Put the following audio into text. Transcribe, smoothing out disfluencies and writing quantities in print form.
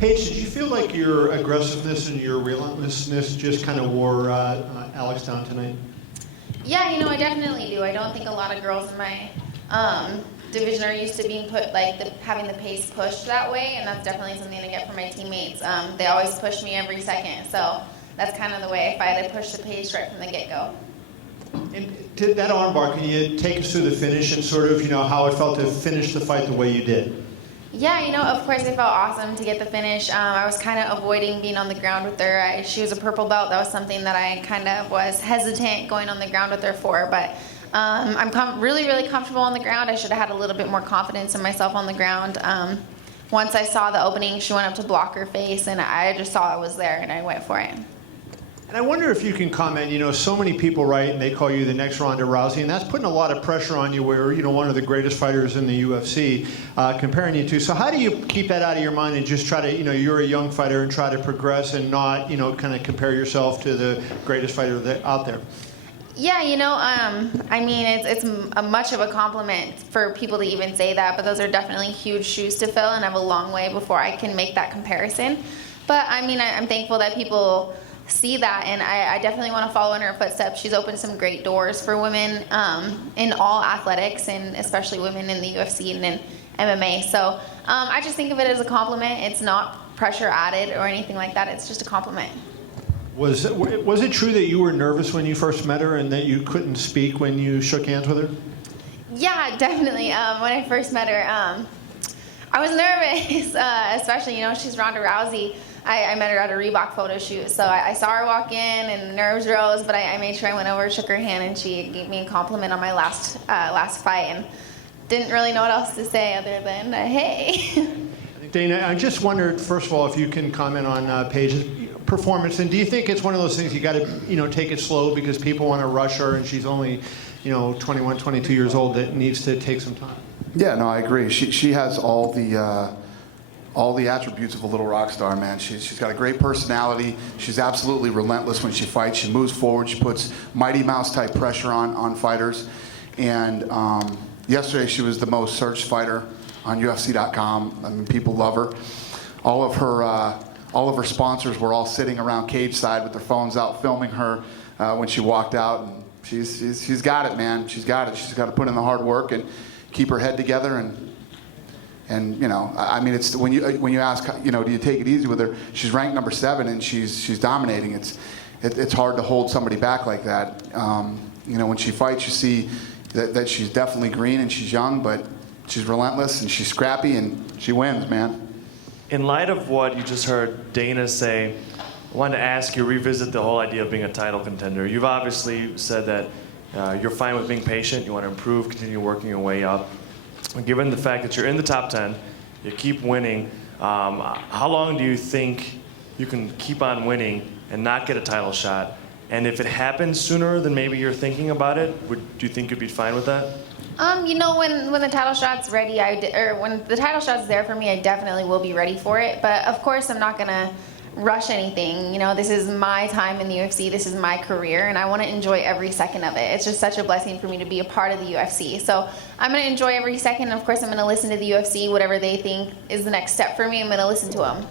Paige, did you feel like your aggressiveness and your relentlessness just kind of wore Alex down tonight? Yeah, I definitely do. I don't think a lot of girls in my division are used to being put, having the pace pushed that way, and that's definitely something I get from my teammates. They always push me every second, so that's kind of the way I fight. I push the pace right from the get-go. And to that armbar, can you take us through the finish and sort of, how it felt to finish the fight the way you did? Yeah, of course it felt awesome to get the finish. I was kind of avoiding being on the ground with her. She was a purple belt. That was something that I kind of was hesitant going on the ground with her for, but I'm really, really comfortable on the ground. I should have had a little bit more confidence in myself on the ground. Once I saw the opening, she went up to block her face, and I just saw it was there, and I went for it. And I wonder if you can comment, so many people write and they call you the next Ronda Rousey, and that's putting a lot of pressure on you where, one of the greatest fighters in the UFC, comparing you to. So how do you keep that out of your mind and just try to, you're a young fighter and try to progress and not, kind of compare yourself to the greatest fighter out there? Yeah, it's much of a compliment for people to even say that, but those are definitely huge shoes to fill, and I have a long way before I can make that comparison. But, I'm thankful that people see that, and I definitely want to follow in her footsteps. She's opened some great doors for women in all athletics, and especially women in the UFC and in MMA. So I just think of it as a compliment. It's not pressure added or anything like that. It's just a compliment. Was it true that you were nervous when you first met her and that you couldn't speak when you shook hands with her? Yeah, definitely. When I first met her, I was nervous, especially, she's Ronda Rousey. I met her at a Reebok photo shoot, so I saw her walk in and nerves rose, but I made sure I went over, shook her hand, and she gave me a compliment on my last fight, and didn't really know what else to say other than, hey. Dana, I just wondered, first of all, if you can comment on Paige's performance, and do you think it's one of those things you got to, take it slow because people want to rush her, and she's only, 21, 22 years old, that needs to take some time? Yeah, no, I agree. She has all the attributes of a little rock star, man. She's got a great personality. She's absolutely relentless when she fights. She moves forward. She puts Mighty Mouse type pressure on fighters. And yesterday she was the most searched fighter on UFC.com. People love her. All of her sponsors were all sitting around cage side with their phones out filming her when she walked out. And she's got it, man. She's got it. She's got to put in the hard work and keep her head together. And it's when you ask, do you take it easy with her? She's ranked number 7 and she's dominating. It's hard to hold somebody back like that. When she fights, you see that she's definitely green and she's young, but she's relentless and she's scrappy and she wins, man. In light of what you just heard Dana say, I wanted to ask you, revisit the whole idea of being a title contender. You've obviously said that you're fine with being patient, you want to improve, continue working your way up. Given the fact that you're in the top 10, you keep winning, how long do you think you can keep on winning and not get a title shot? And if it happens sooner than maybe you're thinking about it, do you think you'd be fine with that? When the title shot's ready, when the title shot's there for me, I definitely will be ready for it. But of course, I'm not gonna rush anything. This is my time in the UFC. This is my career, and I want to enjoy every second of it. It's just such a blessing for me to be a part of the UFC. So I'm going to enjoy every second. Of course, I'm going to listen to the UFC. Whatever they think is the next step for me, I'm going to listen to them.